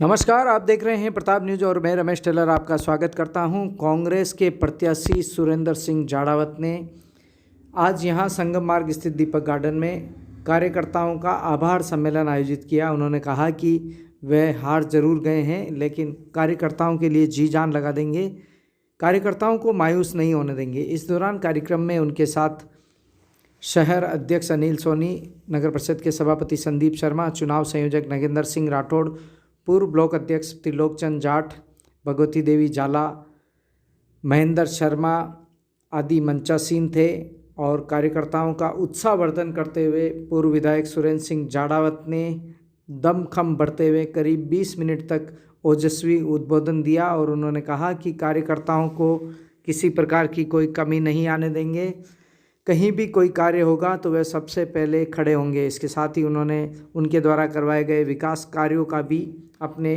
नमस्कार, आप देख रहे हैं प्रताप न्यूज और मैं रमेश टेलर आपका स्वागत करता हूं। कांग्रेस के प्रत्याशी सुरेंद्र सिंह जाड़ावत ने आज यहां संगम मार्ग स्थित दीपक गार्डन में कार्यकर्ताओं का आभार सम्मेलन आयोजित किया। उन्होंने कहा कि वह हार जरूर गए हैं लेकिन कार्यकर्ताओं के लिए जी जान लगा देंगे, कार्यकर्ताओं को मायूस नहीं होने देंगे। इस दौरान कार्यक्रम में उनके साथ शहर अध्यक्ष अनिल सोनी, नगर परिषद के सभापति संदीप शर्मा, चुनाव संयोजक नगेंद्र सिंह राठौड़, पूर्व ब्लॉक अध्यक्ष त्रिलोकचंद जाट, भगवती देवी जाला, महेंद्र शर्मा आदि मंचासीन थे। और कार्यकर्ताओं का उत्साहवर्धन करते हुए पूर्व विधायक सुरेंद्र सिंह जाड़ावत ने दमखम बढ़ते हुए करीब 20 मिनट तक ओजस्वी उद्बोधन दिया और उन्होंने कहा कि कार्यकर्ताओं को किसी प्रकार की कोई कमी नहीं आने देंगे, कहीं भी कोई कार्य होगा तो वह सबसे पहले खड़े होंगे। इसके साथ ही उन्होंने उनके द्वारा करवाए गए विकास कार्यों का भी अपने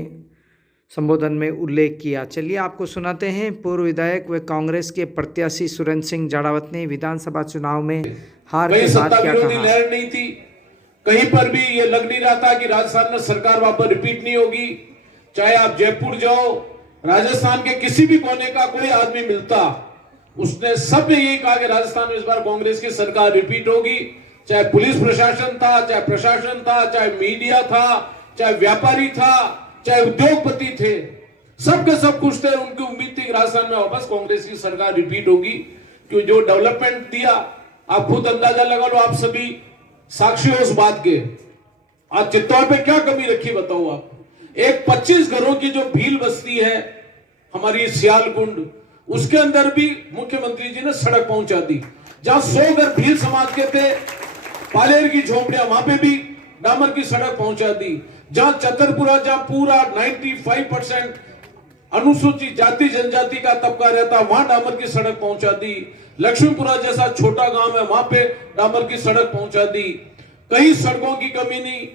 संबोधन में उल्लेख किया। चलिए आपको सुनाते हैं पूर्व विधायक व कांग्रेस के प्रत्याशी सुरेंद्र सिंह जाड़ावत ने विधानसभा चुनाव में हार के बाद क्या कहा। लहर नहीं थी, कहीं पर भी ये लग नहीं रहा था कि राजस्थान में सरकार वापस रिपीट नहीं होगी। चाहे आप जयपुर जाओ, राजस्थान के किसी भी कोने का कोई आदमी मिलता, उसने सब ने यही कहा कि राजस्थान में इस बार कांग्रेस की सरकार रिपीट होगी। चाहे पुलिस प्रशासन था, चाहे प्रशासन था, चाहे मीडिया था, चाहे व्यापारी था, चाहे उद्योगपति थे, सब के सब खुश थे। उनकी उम्मीद थी कि राजस्थान में वापस कांग्रेस की सरकार रिपीट होगी। क्यों जो डेवलपमेंट दिया, आप खुद अंदाजा लगा लो, आप सभी साक्षी हो उस बात के। आज चित्तौड़ पे क्या कमी रखी बताओ आप। एक 25 घरों की जो भील बस्ती है हमारी सियालकुंड, उसके अंदर भी मुख्यमंत्री जी ने सड़क पहुंचा दी। जहां 100 घर भील समाज के थे, पालेर की झोपड़ियां, वहां पे भी डामर की सड़क पहुंचा दी। जहां चतरपुरा, जहां पूरा 95% अनुसूचित जाति जनजाति का तबका रहता, वहां डामर की सड़क पहुंचा दी। लक्ष्मीपुरा जैसा छोटा गांव है, वहां पे डामर की सड़क पहुंचा दी। कई सड़कों की कमी नहीं।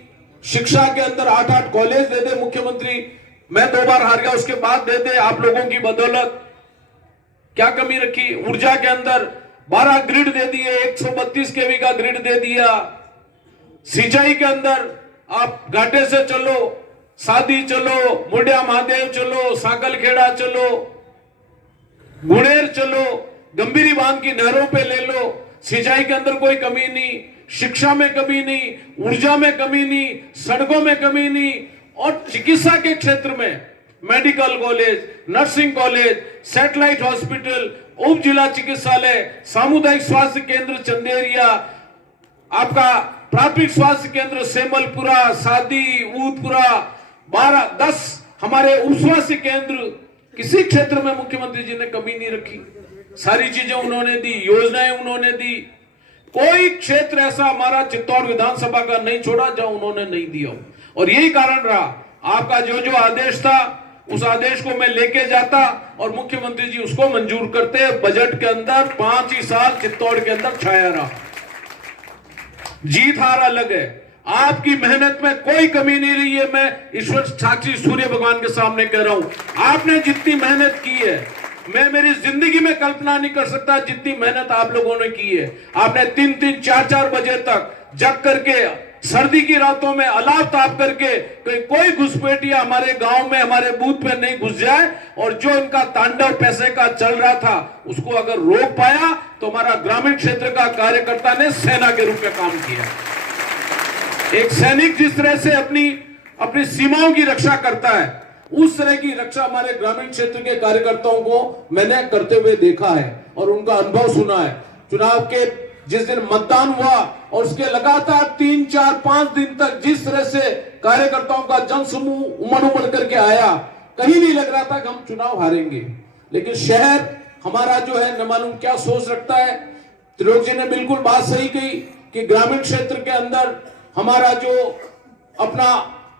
शिक्षा के अंदर 8-8 कॉलेज दे दे मुख्यमंत्री, मैं 2 बार हार गया, उसके बाद दे दे आप लोगों की बदौलत। क्या कमी रखी। ऊर्जा के अंदर 12 ग्रिड दे दिए, 132 केवी का ग्रिड दे दिया। सिंचाई के अंदर आप घाटे से चलो, सादी चलो, मुंडिया महादेव चलो, साकलखेड़ा चलो, गुड़ेर चलो, गंभीरी बांध की नहरों पे ले लो। सिंचाई के अंदर कोई कमी नहीं, शिक्षा में कमी नहीं, ऊर्जा में कमी नहीं, सड़कों में कमी नहीं। और चिकित्सा के क्षेत्र में medical college, nursing college, satellite hospital, उप जिला चिकित्सालय, सामुदायिक स्वास्थ्य केंद्र चंदेरिया, आपका प्राथमिक स्वास्थ्य केंद्र सेमलपुरा, सादी, ऊदपुरा, 12-10 हमारे उप स्वास्थ्य केंद्र, किसी क्षेत्र में मुख्यमंत्री जी ने कमी नहीं रखी। सारी चीजें उन्होंने दी, योजनाएं उन्होंने दी। कोई क्षेत्र ऐसा हमारा चित्तौड़ विधानसभा का नहीं छोड़ा जहां उन्होंने नहीं दिया। और यही कारण रहा, आपका जो जो आदेश था उस आदेश को मैं लेके जाता और मुख्यमंत्री जी उसको मंजूर करते। बजट के अंदर 5 ही साल चित्तौड़ के अंदर छाया रहा। जीत हार अलग है, आपकी मेहनत में कोई कमी नहीं रही है। मैं ईश्वर साक्षी सूर्य भगवान के सामने कह रहा हूं, आपने जितनी मेहनत की है मैं मेरी जिंदगी में कल्पना नहीं कर सकता जितनी मेहनत आप लोगों ने की है। आपने 3-3, 4-4 बजे तक जग करके, सर्दी की रातों में अलाव ताप करके, कोई घुसपैठिया हमारे गांव में, हमारे बूथ पे नहीं घुस जाए। और जो इनका तांडव पैसे का चल रहा था उसको अगर रोक पाया तो हमारा ग्रामीण क्षेत्र का कार्यकर्ता ने सेना के रूप में काम किया। एक सैनिक जिस तरह से अपनी सीमाओं की रक्षा करता है, उस तरह की रक्षा हमारे ग्रामीण क्षेत्र के कार्यकर्ताओं को मैंने करते हुए देखा है और उनका अनुभव सुना है। चुनाव के जिस दिन मतदान हुआ और उसके लगातार 3, 4, 5 दिन तक जिस तरह से कार्यकर्ताओं का जनसमूह उमड़ करके आया, कहीं नहीं लग रहा था कि हम चुनाव हारेंगे। लेकिन शहर हमारा जो है न मालूम क्या सोच रखता है। त्रिलोक जी ने बिल्कुल बात सही कही कि ग्रामीण क्षेत्र के अंदर हमारा जो अपना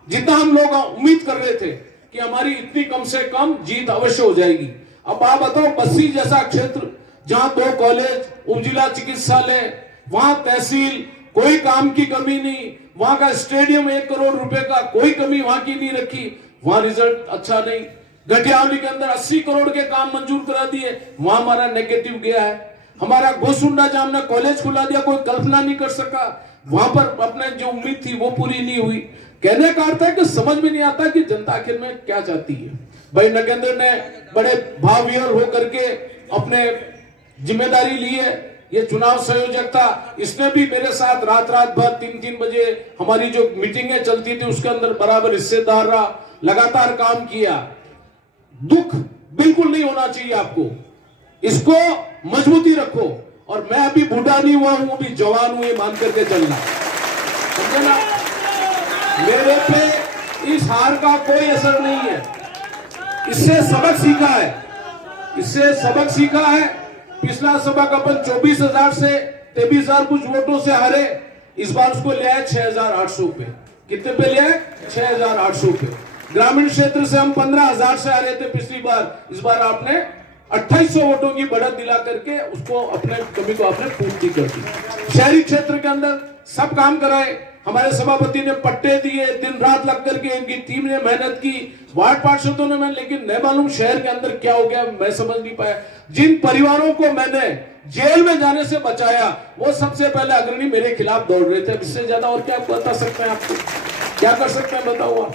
जितना हम लोग उम्मीद कर रहे थे कि हमारी इतनी कम से कम जीत अवश्य हो जाएगी। अब आप बताओ, बस्सी जैसा क्षेत्र जहां 2 कॉलेज, उप जिला चिकित्सालय, वहां तहसील, कोई काम की कमी नहीं, वहां का स्टेडियम 1 करोड़ रुपए का, कोई कमी वहां की नहीं रखी, वहां रिजल्ट अच्छा नहीं। गठियावली के अंदर 80 करोड़ के काम मंजूर करा दिए, वहां हमारा नेगेटिव गया है। हमारा गोसुंडा जहां हमने कॉलेज खुला दिया, कोई कल्पना नहीं कर सका। वहां पर अपने जो उम्मीद थी वो पूरी नहीं हुई। कहने का अर्थ है कि समझ में नहीं आता कि जनता आखिर में क्या चाहती है। भाई नगेंद्र ने बड़े भावविहर होकर के अपने जिम्मेदारी ली है, ये चुनाव संयोजक था, इसने भी मेरे साथ रात भर 3-3 बजे हमारी जो मीटिंगें चलती थी उसके अंदर बराबर हिस्सेदार रहा, लगातार काम किया। दुख बिल्कुल नहीं होना चाहिए आपको, इसको मजबूती रखो। और मैं अभी बूढ़ा नहीं हुआ हूं, अभी जवान हूं, ये मान करके चलना, समझे ना। मेरे पे इस हार का कोई असर नहीं है। इससे सबक सीखा है, इससे सबक सीखा है। पिछला सबक अपन 24,000 से 23,000 कुछ वोटों से हारे, इस बार उसको ले आए 6,800 पे। कितने पे ले आए? 6,800 पे। ग्रामीण क्षेत्र से हम 15,000 से हारे थे पिछली बार, इस बार आपने 2800 वोटों की बढ़त दिला करके उसको अपने कमी को आपने पूर्ति कर दी। शहरी क्षेत्र के अंदर सब काम कराए, हमारे सभापति ने पट्टे दिए, दिन रात लग करके इनकी टीम ने मेहनत की, वार्ड पार्षदों ने, लेकिन नहीं मालूम शहर के अंदर क्या हो गया, मैं समझ नहीं पाया। जिन परिवारों को मैंने जेल में जाने से बचाया वो सबसे पहले अग्रणी मेरे खिलाफ दौड़ रहे थे। इससे ज्यादा और क्या बता सकते हैं आपको, क्या कर सकते हैं बताओ आप।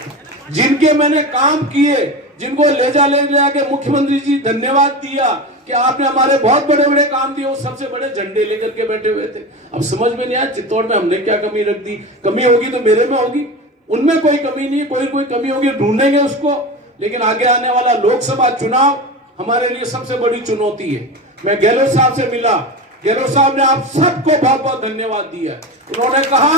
जिनके मैंने काम किए, जिनको ले जाके मुख्यमंत्री जी धन्यवाद दिया कि आपने हमारे बहुत बड़े बड़े काम दिए, वो सबसे बड़े झंडे लेकर के बैठे हुए थे। अब समझ में नहीं आया चित्तौड़ में हमने क्या कमी रख दी। कमी होगी तो मेरे में होगी, उनमें कोई कमी नहीं है। कोई कमी होगी ढूंढेंगे उसको, लेकिन आगे आने वाला लोकसभा चुनाव हमारे लिए सबसे बड़ी चुनौती है। मैं गहलोत साहब से मिला, गहलोत साहब ने आप सबको बहुत बहुत धन्यवाद दिया। उन्होंने कहा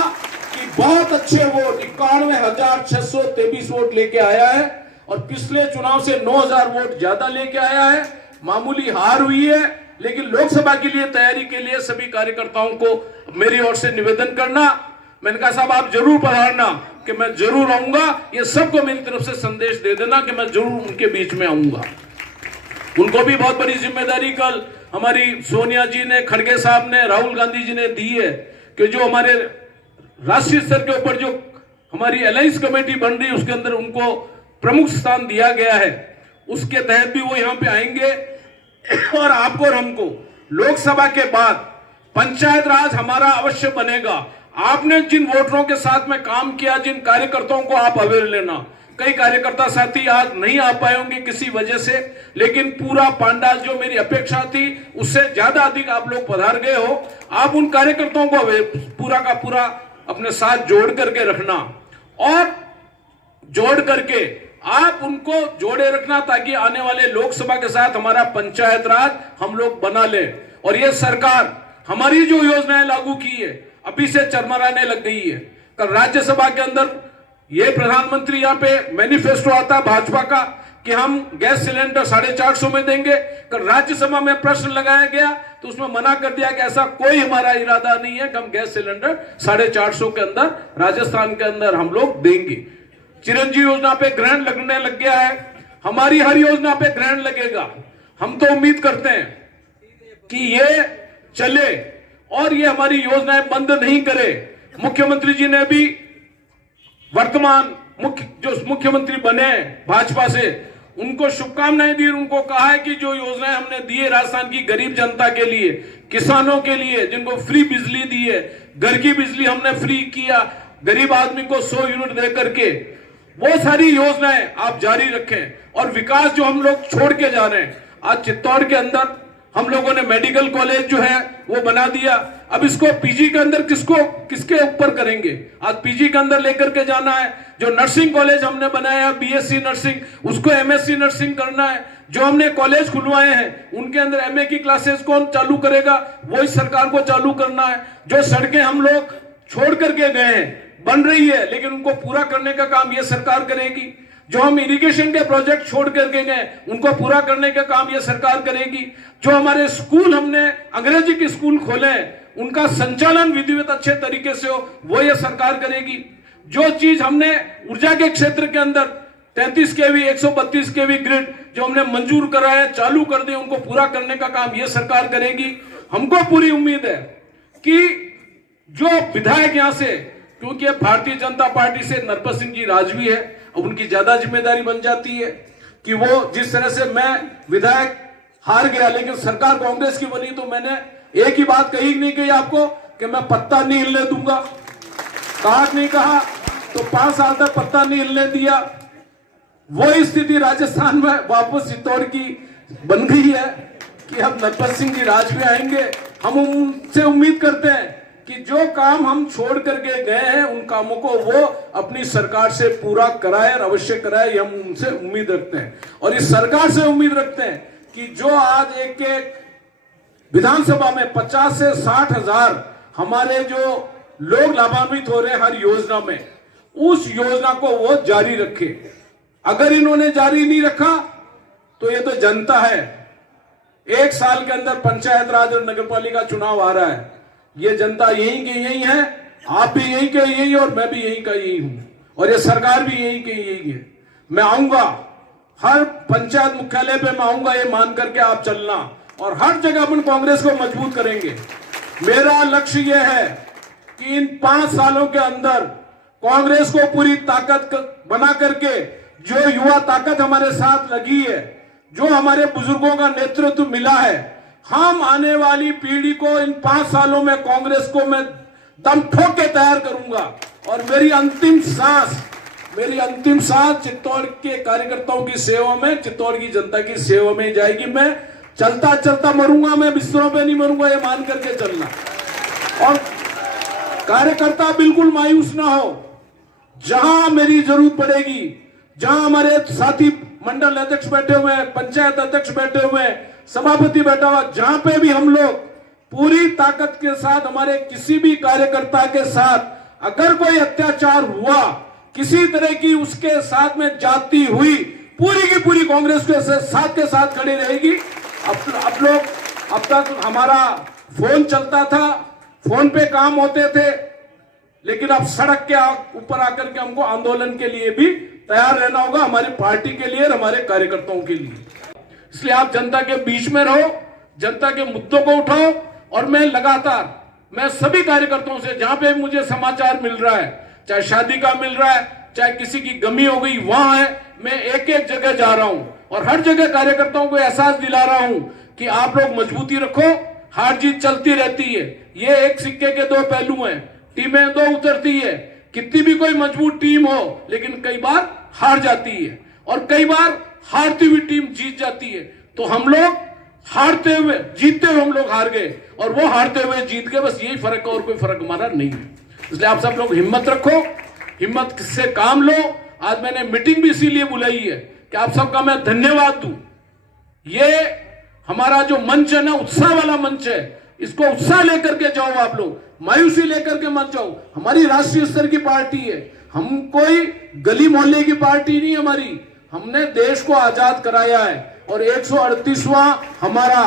कि बहुत अच्छे वोट 91,623 वोट लेके आया है और पिछले चुनाव से 9,000 वोट ज्यादा लेके आया है। मामूली हार हुई है, लेकिन लोकसभा के लिए तैयारी के लिए सभी कार्यकर्ताओं को मेरी ओर से निवेदन करना। मैंने कहा साहब आप जरूर पधारना, कि मैं जरूर आऊंगा। ये सबको मेरी तरफ से संदेश दे देना कि मैं जरूर उनके बीच में आऊंगा। उनको भी बहुत बड़ी जिम्मेदारी कल हमारी सोनिया जी ने, खड़गे साहब ने, राहुल गांधी जी ने दी है कि जो हमारे राष्ट्रीय स्तर के ऊपर जो हमारी अलायंस कमेटी बन रही है उसके अंदर उनको प्रमुख स्थान दिया गया है। उसके तहत भी वो यहाँ पे आएंगे और आपको और हमको लोकसभा के बाद पंचायत राज हमारा अवश्य बनेगा। आपने जिन वोटरों के साथ में काम किया, जिन कार्यकर्ताओं को आप अवेयर लेना, कई कार्यकर्ता साथी आज नहीं आ पाए होंगे किसी वजह से, लेकिन पूरा पांडा जो मेरी अपेक्षा थी उससे ज्यादा अधिक आप लोग पधार गए हो। आप उन कार्यकर्ताओं को पूरा का पूरा अपने साथ जोड़ करके रखना और जोड़ करके आप उनको जोड़े रखना, ताकि आने वाले लोकसभा के साथ हमारा पंचायत राज हम लोग बना ले। और ये सरकार हमारी जो योजनाएं लागू की है अभी से चरमराने लग गई है। कल राज्यसभा के अंदर ये प्रधानमंत्री यहाँ पे मैनिफेस्टो आता है भाजपा का कि हम गैस सिलेंडर 450 में देंगे। कल राज्यसभा में प्रश्न लगाया गया तो उसमें मना कर दिया कि ऐसा कोई हमारा इरादा नहीं है कि हम गैस सिलेंडर 450 के अंदर राजस्थान के अंदर हम लोग देंगे। चिरंजीवी योजना पे ग्रहण लगने लग गया है, हमारी हर योजना पे ग्रहण लगेगा। हम तो उम्मीद करते हैं कि ये चले और ये हमारी योजनाएं बंद नहीं करे। मुख्यमंत्री जी ने भी वर्तमान जो मुख्यमंत्री बने भाजपा से उनको शुभकामनाएं दी, उनको कहा है कि जो योजनाएं हमने दी है राजस्थान की गरीब जनता के लिए, किसानों के लिए, जिनको फ्री बिजली दी है, घर की बिजली हमने फ्री किया, गरीब आदमी को 100 यूनिट दे करके, वो सारी योजनाएं आप जारी रखें। और विकास जो हम लोग छोड़ के जा रहे हैं, आज चित्तौड़ के अंदर हम लोगों ने मेडिकल कॉलेज जो है वो बना दिया। अब इसको पीजी के अंदर किसके ऊपर करेंगे? आज पीजी के अंदर लेकर के जाना है। जो नर्सिंग कॉलेज हमने बनाया बीएससी नर्सिंग, उसको एमएससी नर्सिंग करना है। जो हमने कॉलेज खुलवाए हैं उनके अंदर एमए की क्लासेस कौन चालू करेगा? वो इस सरकार को चालू करना है। जो सड़कें हम लोग छोड़ करके गए हैं बन रही है, लेकिन उनको पूरा करने का काम ये सरकार करेगी। जो हम इरिगेशन के प्रोजेक्ट छोड़ करके गए उनको पूरा करने का काम ये सरकार करेगी। जो हमारे स्कूल हमने अंग्रेजी के स्कूल खोले उनका संचालन विधिवत अच्छे तरीके से हो वो ये सरकार करेगी। जो चीज हमने ऊर्जा के क्षेत्र के अंदर 33 केवी 132 केवी ग्रिड जो हमने मंजूर कराया चालू कर दिए उनको पूरा करने का काम ये सरकार करेगी। हमको पूरी उम्मीद है कि जो विधायक यहां से, क्योंकि भारतीय जनता पार्टी से नरपत सिंह जी राजवी है, अब उनकी ज्यादा जिम्मेदारी बन जाती है कि वो जिस तरह से मैं विधायक हार गया लेकिन सरकार कांग्रेस की बनी, तो मैंने एक ही बात कही नहीं कही आपको कि मैं पत्ता नहीं हिलने दूंगा। काट नहीं कहा तो 5 साल तक पत्ता नहीं हिलने दिया। वो स्थिति राजस्थान में वापस चित्तौड़ की बन गई है कि अब नरपत सिंह जी राज पे आएंगे। हम उनसे उम्मीद करते हैं कि जो काम हम छोड़ करके गए हैं उन कामों को वो अपनी सरकार से पूरा कराए और अवश्य कराए, हम उनसे उम्मीद रखते हैं। और इस सरकार से उम्मीद रखते हैं कि जो आज एक एक विधानसभा में 50 से 60 हजार हमारे जो लोग लाभान्वित हो रहे हैं हर योजना में, उस योजना को वो जारी रखे। अगर इन्होंने जारी नहीं रखा तो ये तो जनता है। 1 साल के अंदर पंचायत राज और नगरपालिका चुनाव आ रहा है, ये जनता यही के यही है, आप भी यही के यही और मैं भी यही का यही हूं और ये सरकार भी यही के यही है। मैं आऊंगा हर पंचायत मुख्यालय पे, मैं आऊंगा ये मान करके आप चलना और हर जगह अपन कांग्रेस को मजबूत करेंगे। मेरा लक्ष्य यह है कि इन 5 सालों के अंदर कांग्रेस को पूरी ताकत बना करके, जो युवा ताकत हमारे साथ लगी है, जो हमारे बुजुर्गों का नेतृत्व मिला है, हम आने वाली पीढ़ी को इन 5 सालों में कांग्रेस को मैं दम ठोक के तैयार करूंगा। और मेरी अंतिम सांस चित्तौड़ के कार्यकर्ताओं की सेवा में, चित्तौड़ की जनता की सेवा में जाएगी। मैं चलता चलता मरूंगा, मैं बिस्तरों पे नहीं मरूंगा, ये मान करके चलना। और कार्यकर्ता बिल्कुल मायूस ना हो, जहां मेरी जरूरत पड़ेगी, जहां हमारे साथी मंडल अध्यक्ष बैठे हुए हैं, पंचायत अध्यक्ष बैठे हुए हैं, सभापति बैठा हुआ, जहां पे भी हम लोग पूरी ताकत के साथ हमारे किसी भी कार्यकर्ता के साथ अगर कोई अत्याचार हुआ, किसी तरह की उसके साथ में जाती हुई, पूरी की पूरी कांग्रेस के साथ खड़ी रहेगी। अब तक हमारा फोन चलता था, फोन पे काम होते थे, लेकिन अब सड़क के ऊपर आकर के हमको आंदोलन के लिए भी तैयार रहना होगा, हमारी पार्टी के लिए और हमारे कार्यकर्ताओं के लिए। इसलिए आप जनता के बीच में रहो, जनता के मुद्दों को उठाओ। और मैं सभी कार्यकर्ताओं से, जहां पे मुझे समाचार मिल रहा है, चाहे शादी का मिल रहा है, चाहे किसी की गमी हो गई वहां है, मैं एक एक जगह जा रहा हूं और हर जगह कार्यकर्ताओं को एहसास दिला रहा हूं कि आप लोग मजबूती रखो, हार जीत चलती रहती है, ये एक सिक्के के 2 पहलू हैं, टीमें 2 उतरती है। कितनी भी कोई मजबूत टीम हो, लेकिन कई बार हार जाती है और कई बार हारती हुई टीम जीत जाती है। तो हम लोग हारते हुए, जीतते हुए हम लोग हार गए और वो हारते हुए जीत गए, बस यही फर्क है और कोई फर्क हमारा नहीं है। इसलिए आप सब लोग हिम्मत रखो, हिम्मत से काम लो। आज मैंने मीटिंग भी इसीलिए बुलाई है कि आप सबका मैं धन्यवाद दूं। ये हमारा जो मंच है ना, उत्साह वाला मंच है, इसको उत्साह लेकर के जाओ, आप लोग मायूसी लेकर के मत जाओ। हमारी राष्ट्रीय स्तर की पार्टी है, हम कोई गली मोहल्ले की पार्टी नहीं, हमारी, हमने देश को आजाद कराया है और 138वां हमारा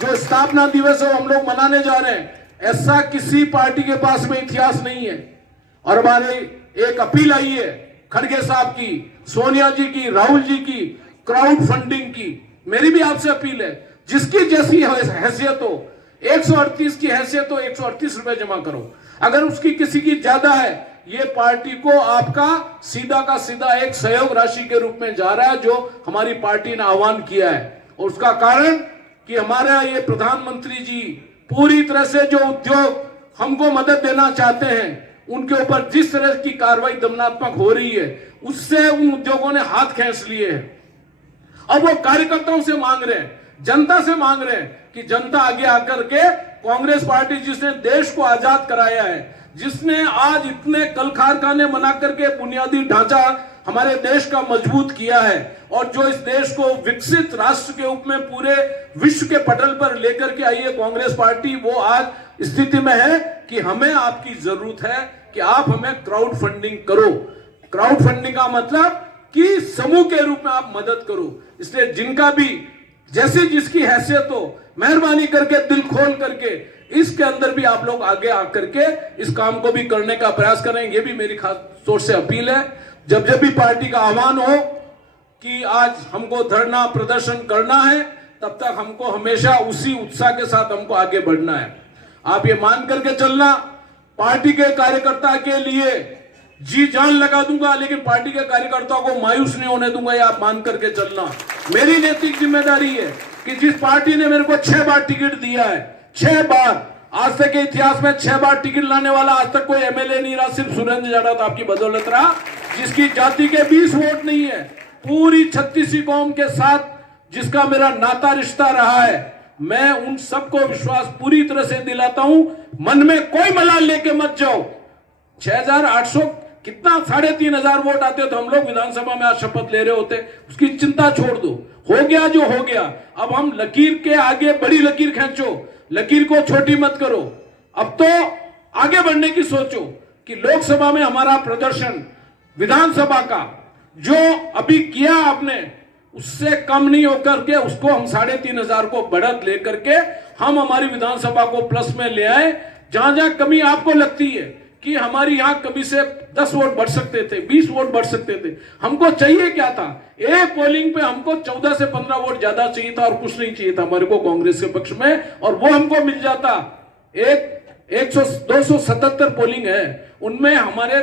जो स्थापना दिवस है हम लोग मनाने जा रहे हैं। ऐसा किसी पार्टी के पास में इतिहास नहीं है। और हमारे एक अपील आई है खड़गे साहब की, सोनिया जी की, राहुल जी की, क्राउड फंडिंग की। मेरी भी आपसे अपील है, जिसकी जैसी हैसियत हो, 138 की हैसियत हो, 138 रुपए जमा करो। अगर उसकी किसी की ज्यादा है, ये पार्टी को आपका सीधा का सीधा एक सहयोग राशि के रूप में जा रहा है, जो हमारी पार्टी ने आह्वान किया है। और उसका कारण कि हमारे ये प्रधानमंत्री जी पूरी तरह से जो उद्योग हमको मदद देना चाहते हैं, उनके ऊपर जिस तरह की कार्रवाई दमनात्मक हो रही है, उससे उन उद्योगों ने हाथ खींच लिए हैं। अब वो कार्यकर्ताओं से मांग रहे हैं, जनता से मांग रहे हैं कि जनता आगे आकर के कांग्रेस पार्टी, जिसने देश को आजाद कराया है, जिसने आज इतने कल कारखाने बना करके बुनियादी ढांचा हमारे देश का मजबूत किया है और जो इस देश को विकसित राष्ट्र के रूप में पूरे विश्व के पटल पर लेकर के आई है कांग्रेस पार्टी, वो आज स्थिति में है कि हमें आपकी जरूरत है कि आप हमें क्राउड फंडिंग करो। क्राउड फंडिंग का मतलब कि समूह के रूप में आप मदद करो। इसलिए जिनका भी जैसे जिसकी हैसियत हो, मेहरबानी करके दिल खोल करके इसके अंदर भी आप लोग आगे आकर के इस काम को भी करने का प्रयास करें। ये भी मेरी खास तौर से अपील है। जब जब भी पार्टी का आह्वान हो कि आज हमको धरना प्रदर्शन करना है, तब तक हमको हमेशा उसी उत्साह के साथ हमको आगे बढ़ना है। आप ये मान करके चलना, पार्टी के कार्यकर्ता के लिए जी जान लगा दूंगा, लेकिन पार्टी के कार्यकर्ताओं को मायूस नहीं होने दूंगा, ये आप मान करके चलना। मेरी नैतिक जिम्मेदारी है कि जिस पार्टी ने मेरे को 6 बार टिकट दिया है, 6 बार, आज तक के इतिहास में 6 बार टिकट लाने वाला आज तक कोई एमएलए नहीं रहा, सिर्फ सुरेंद्र जाड़ावत आपकी बदौलत रहा, जिसकी जाति के 20 वोट नहीं है। पूरी 36 कौम के साथ जिसका मेरा नाता रिश्ता रहा है, मैं उन सबको विश्वास पूरी तरह से दिलाता हूं। मन में कोई मलाल लेके मत जाओ। 6,800 कितना 3,500 वोट आते तो हम लोग विधानसभा में आज शपथ ले रहे होते। उसकी चिंता छोड़ दो, हो गया जो हो गया। अब हम लकीर के आगे बड़ी लकीर खींचो, लकीर को छोटी मत करो। अब तो आगे बढ़ने की सोचो कि लोकसभा में हमारा प्रदर्शन विधानसभा का जो अभी किया आपने, उससे कम नहीं होकर के उसको हम 3,500 को बढ़त लेकर के हम हमारी विधानसभा को प्लस में ले आए। जहां जहां कमी आपको लगती है कि हमारी यहां कमी से 10 वोट बढ़ सकते थे, 20 वोट बढ़ सकते थे, हमको चाहिए क्या था? एक पोलिंग पे हमको 14 से 15 वोट ज्यादा चाहिए था और कुछ नहीं चाहिए था हमारे को कांग्रेस के पक्ष में, और वो हमको मिल जाता। 277 पोलिंग है, उनमें हमारे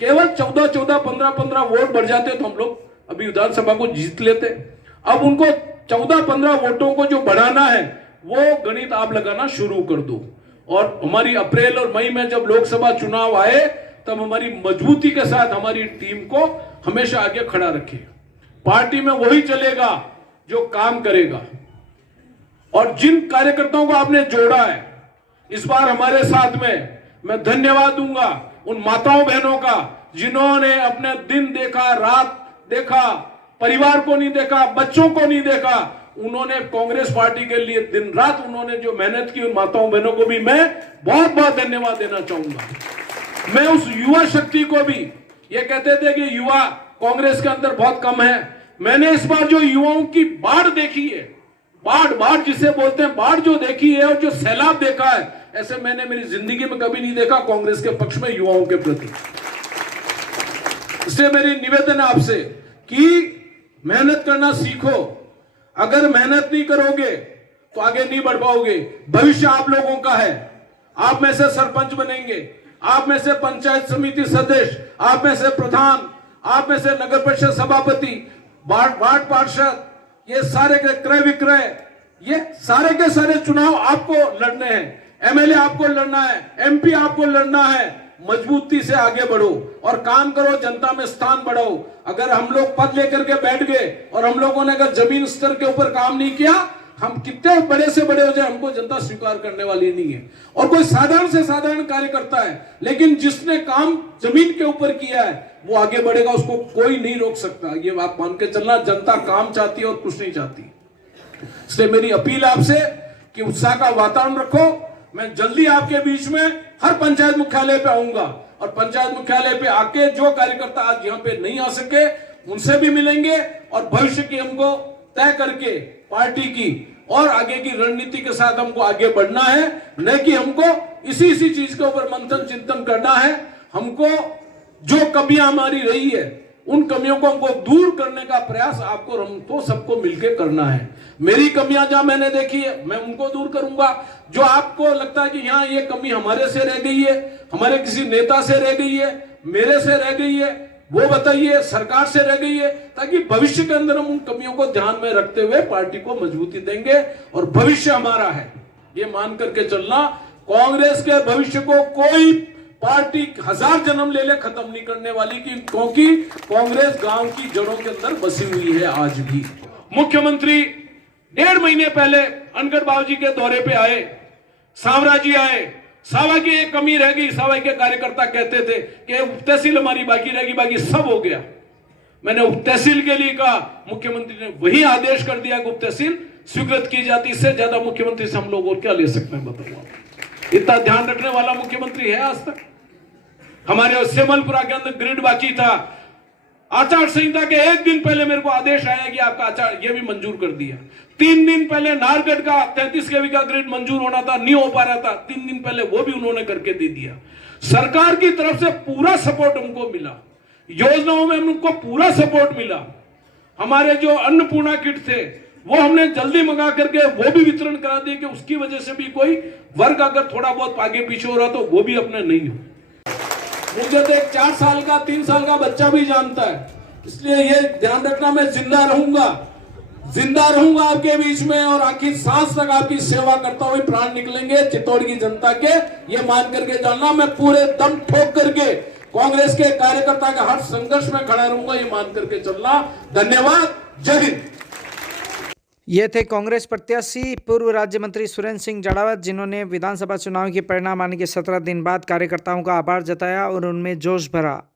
केवल 14, 15 वोट बढ़ जाते तो हम लोग अभी विधानसभा को जीत लेते। अब उनको 14-15 वोटों को जो बढ़ाना है वो गणित आप लगाना शुरू कर दो। और हमारी अप्रैल और मई में जब लोकसभा चुनाव आए तब हमारी मजबूती के साथ हमारी टीम को हमेशा आगे खड़ा रखे। पार्टी में वही चलेगा जो काम करेगा। और जिन कार्यकर्ताओं को आपने जोड़ा है इस बार हमारे साथ में, मैं धन्यवाद दूंगा उन माताओं बहनों का जिन्होंने अपने दिन देखा, रात देखा, परिवार को नहीं देखा, बच्चों को नहीं देखा, उन्होंने कांग्रेस पार्टी के लिए दिन रात उन्होंने जो मेहनत की, उन माताओं बहनों को भी मैं बहुत बहुत धन्यवाद देना चाहूंगा। मैं उस युवा शक्ति को भी, ये कहते थे कि युवा कांग्रेस के अंदर बहुत कम है, मैंने इस बार जो युवाओं की बाढ़ देखी है, बाढ़ जिसे बोलते हैं, बाढ़ जो देखी है और जो सैलाब देखा है, ऐसे मैंने मेरी जिंदगी में कभी नहीं देखा कांग्रेस के पक्ष में युवाओं के प्रति। इसलिए मेरी निवेदन है आपसे कि मेहनत करना सीखो। अगर मेहनत नहीं करोगे तो आगे नहीं बढ़ पाओगे। भविष्य आप लोगों का है। आप में से सरपंच बनेंगे, आप में से पंचायत समिति सदस्य, आप में से प्रधान, आप में से नगर परिषद सभापति, वार्ड पार्षद, ये सारे के क्रय विक्रय, ये सारे के सारे चुनाव आपको लड़ने हैं। एमएलए आपको लड़ना है, एमपी आपको लड़ना है। मजबूती से आगे बढ़ो और काम करो, जनता में स्थान बढ़ाओ। अगर हम लोग पद लेकर के बैठ गए और हम लोगों ने अगर जमीन स्तर के ऊपर काम नहीं किया, हम कितने बड़े से बड़े हो जाए, हमको जनता स्वीकार करने वाली नहीं है। और कोई साधारण से साधारण कार्य करता है, लेकिन जिसने काम जमीन के ऊपर किया है वो आगे बढ़ेगा, उसको कोई नहीं रोक सकता। ये आप मान के चलना, जनता काम चाहती है और कुछ नहीं चाहती। इसलिए मेरी अपील आपसे कि उत्साह का वातावरण रखो। मैं जल्दी आपके बीच में हर पंचायत मुख्यालय पे आऊंगा और पंचायत मुख्यालय पे आके जो कार्यकर्ता आज यहाँ पे नहीं आ सके उनसे भी मिलेंगे और भविष्य की हमको तय करके पार्टी की और आगे की रणनीति के साथ हमको आगे बढ़ना है। न कि हमको इसी चीज के ऊपर मंथन चिंतन करना है। हमको जो कमियां हमारी रही है उन कमियों को हमको दूर करने का प्रयास आपको और हमको सबको मिलकर करना है। मेरी कमियां जहां मैंने देखी है मैं उनको दूर करूंगा। जो आपको लगता है कि यहाँ ये कमी हमारे से रह गई है, हमारे किसी नेता से रह गई है, मेरे से रह गई है, वो बताइए, सरकार से रह गई है, ताकि भविष्य के अंदर हम उन कमियों को ध्यान में रखते हुए पार्टी को मजबूती देंगे। और भविष्य हमारा है ये मान करके चलना। कांग्रेस के भविष्य को कोई पार्टी 1000 जन्म ले ले खत्म नहीं करने वाली, क्योंकि कांग्रेस गांव की जड़ों के अंदर बसी हुई है आज भी। मुख्यमंत्री 1.5 महीने पहले अनगढ़ बाबूजी के दौरे पे आए, सांवरा जी आए। सावा की एक कमी रह गई। सावा के कार्यकर्ता कहते थे कि उप तहसील हमारी बाकी रहेगी, बाकी सब हो गया। मैंने उप तहसील के लिए कहा, मुख्यमंत्री ने वही आदेश कर दिया कि उप तहसील स्वीकृत की जाती। इससे ज्यादा मुख्यमंत्री से हम लोग और क्या ले सकते हैं बताओ। इतना ध्यान रखने वाला मुख्यमंत्री है आज तक। हमारे सेमलपुरा के अंदर ग्रिड बाकी था, आचार संहिता के 1 दिन पहले मेरे को आदेश आया कि आपका आचार ये भी मंजूर कर दिया। 3 दिन पहले नारगढ़ का 33 केवी का ग्रिड मंजूर होना था, नहीं हो पा रहा था, 3 दिन पहले वो भी उन्होंने करके दे दिया। सरकार की तरफ से पूरा सपोर्ट हमको मिला, योजनाओं में हमको पूरा सपोर्ट मिला। हमारे जो अन्नपूर्णा किट थे वो हमने जल्दी मंगा करके वो भी वितरण करा दिए कि उसकी वजह से भी कोई वर्ग अगर थोड़ा बहुत आगे पीछे हो रहा तो वो भी अपने नहीं हो। मुझे तो एक 4 साल का 3 साल का बच्चा भी जानता है। इसलिए ये ध्यान रखना, मैं जिंदा रहूंगा, जिंदा रहूंगा आपके बीच में और आखिर सांस तक आपकी सेवा करता हुए प्राण निकलेंगे चित्तौड़ की जनता के, ये मान करके जाना। मैं पूरे दम ठोक करके कांग्रेस के कार्यकर्ता के हर संघर्ष में खड़ा रहूंगा, ये मान करके चलना। धन्यवाद। जय हिंद। ये थे कांग्रेस प्रत्याशी पूर्व राज्य मंत्री सुरेंद्र सिंह जाड़ावत, जिन्होंने विधानसभा चुनाव के परिणाम आने के 17 दिन बाद कार्यकर्ताओं का आभार जताया और उनमें जोश भरा।